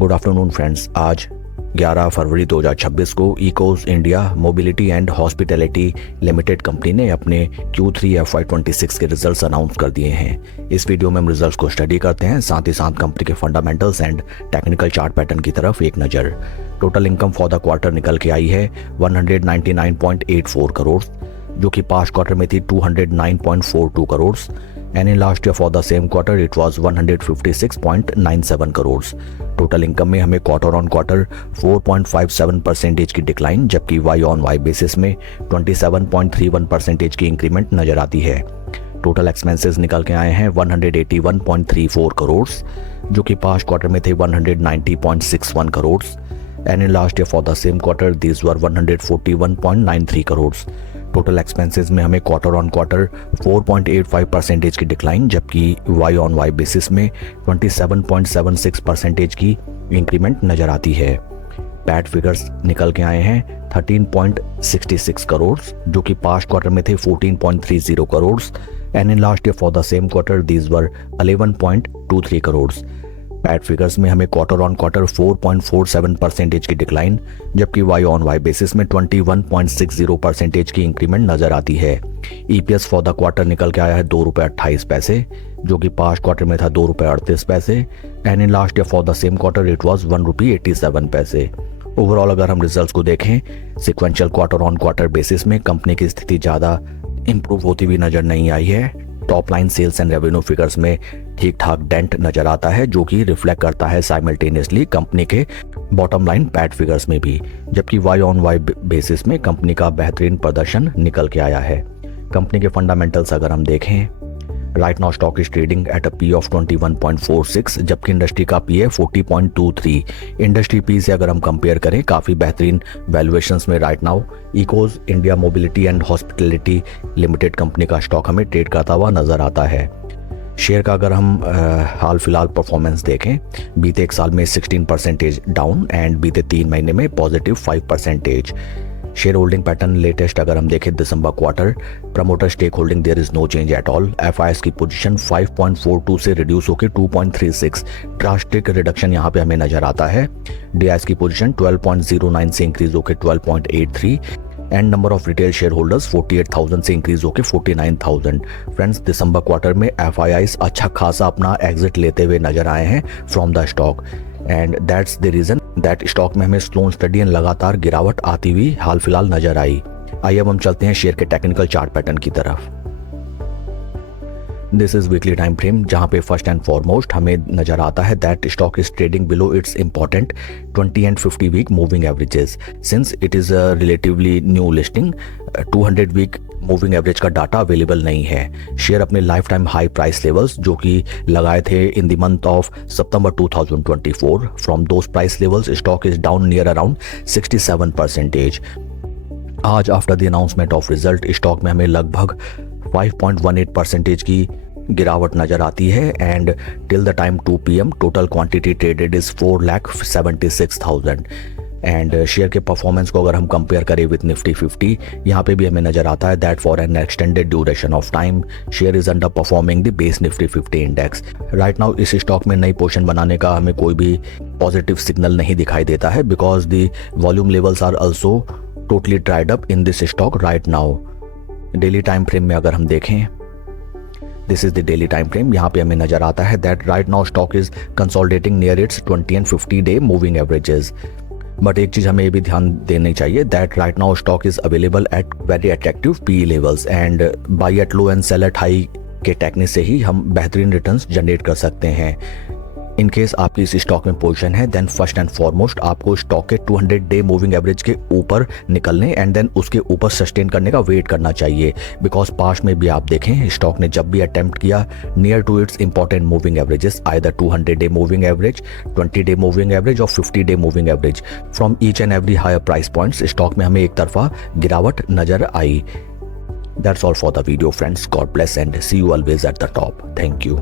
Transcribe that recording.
Good afternoon friends. आज 11 फरवरी 2026 को echoes India mobility and hospitality limited company ने अपने Q3 FY26 के रिजल्ट्स अनाउंस कर दिए हैं। इस वीडियो में हम रिजल्ट्स को स्टडी करते हैं, साथ ही साथ कंपनी के fundamentals and technical chart pattern की तरफ एक नज़र। Total income for the quarter निकल के आई है 199.84 करोड़, जो कि पास्ट क्वार्टर में थी 209.42 crore and in last year for the same quarter it was 156.97 crore. Total income में हमें क्वार्टर ऑन क्वार्टर 4.57% की डिक्लाइन, जबकि वाई ऑन वाई बेसिस में 27.31% की इंक्रीमेंट नजर आती है। टोटल एक्सपेंसेस निकल के आए हैं 181.34 करोड़, जो कि पास्ट क्वार्टर में थे 190.61 crore and in last year for the same quarter these were 141.93 crore. Total expenses में हमें क्वार्टर ऑन क्वार्टर 4.85% की डिक्लाइन, जबकि वाई ऑन वाई बेसिस में 27.76% की इंक्रीमेंट नजर आती है। पैट फिगर्स निकल के आए हैं 13.66 करोड़, जो कि पास्ट क्वार्टर में थे 14.30 crore and in last year for the same quarter these were 11.23 crore. PAT figures में हमें क्वार्टर ऑन क्वार्टर 4.47% की डिक्लाइन, जबकि वाई ऑन वाई बेसिस में 21.60% की इंक्रीमेंट नजर आती है। ईपीएस फॉर द क्वार्टर निकल के आया है ₹2.28, जो कि पास्ट क्वार्टर में था ₹2.38 and in last year for the same quarter it was ₹1.87। Overall अगर हम रिजल्ट्स को देखें, sequential quarter on quarter basis में कंपनी की स्थिति ज़्यादा इंप्रूव होती हुई नजर नहीं आई है। Top line sales and revenue figures में ठीक ठाक डेंट नजर आता है, जो कि रिफ्लेक्ट करता है साइमल्टेनियसली कंपनी के बॉटम लाइन पैट फिगर्स में भी, जबकि वाई ऑन वाई बेसिस में कंपनी का बेहतरीन प्रदर्शन निकल के आया है। कंपनी के फंडामेंटल्स अगर हम देखें, right now stock is trading at a P of 21.46, जबकि इंडस्ट्री का पी है 40.23। इंडस्ट्री पी से अगर हम कंपेयर करें, काफ़ी बेहतरीन वैल्यूएशंस में right now echoes India mobility and hospitality limited company का स्टॉक हमें ट्रेड करता हुआ नजर आता है। शेयर का अगर हम हाल फिलहाल परफॉर्मेंस देखें, बीते एक साल में 16% डाउन एंड बीते 3 महीने में positive 5%। Shareholding pattern latest अगर हम देखें दिसंबर quarter, promoter stake holding there is no change at all. FIs की पोजीशन 5.42 से रिड्यूस होकर 2.36, ड्रास्टिक रिडक्शन यहाँ पे हमें नजर आता है। डीआईएस की पोजीशन 12.09 से इंक्रीज होकर 12.83 and number of retail share holders 48,000 से इंक्रीज होकर 49,000। फ्रेंड्स, दिसंबर क्वार्टर में एफआईआईस अच्छा खासा अपना एग्जिट लेते हुए नजर आए हैं from the stock and that's the reason that stock में हमें स्लो एंड स्टडी एंड लगातार गिरावट आती हुई हाल फिलहाल नजर आई। आइए अब हम चलते हैं शेयर के टेक्निकल चार्ट पैटर्न की तरफ। This is weekly time frame, जहां पे फर्स्ट एंड फॉरमोस्ट हमें नजर आता है that stock is trading below its important 20 and 50 week moving averages. Since it is a relatively new listing, 200 week moving average का data available नहीं है। Share अपने life time high price levels जो कि लगाए थे इन द मंथ ऑफ सितंबर 2024, from those price levels stock is down near around 67%। आज after the announcement of result stock में हमें लगभग 5.18% की गिरावट नजर आती है and till the time 2 PM total quantity traded is 4,76,000 and share के परफॉर्मेंस को अगर हम कंपेयर करें विद निफ्टी 50, यहाँ पे भी हमें नजर आता है that for an extended duration of time share is under performing the base Nifty 50 index. Right now इस स्टॉक में नई पोजीशन बनाने का हमें कोई भी पॉजिटिव सिग्नल नहीं दिखाई देता है, because the volume levels are also totally dried up in this stock right now. Daily time frame में अगर हम देखें, this is the daily time frame, यहाँ पे हमें नजर आता है that right now stock is consolidating near its 20 and 50 day moving averages. But एक चीज हमें ये भी ध्यान देनी चाहिए that right now stock is available at very attractive PE levels and buy at low and sell at high के technique से ही हम बेहतरीन रिटर्न्स जनरेट कर सकते हैं। इन केस आपकी इस स्टॉक में पोजीशन है, देन फर्स्ट एंड फॉरमोस्ट आपको स्टॉक के 200 डे मूविंग एवरेज के ऊपर निकलने एंड देन उसके ऊपर सस्टेन करने का वेट करना चाहिए, बिकॉज पास्ट में भी आप देखें स्टॉक ने जब भी अटेम्प्ट किया near to its important moving averages, either 200 day moving average, 20 day moving average और 50 day moving average, from each and every higher price points stock में हमें एक तरफा गिरावट नजर आई। That's all for the video friends, God bless and see you always at the top. Thank you.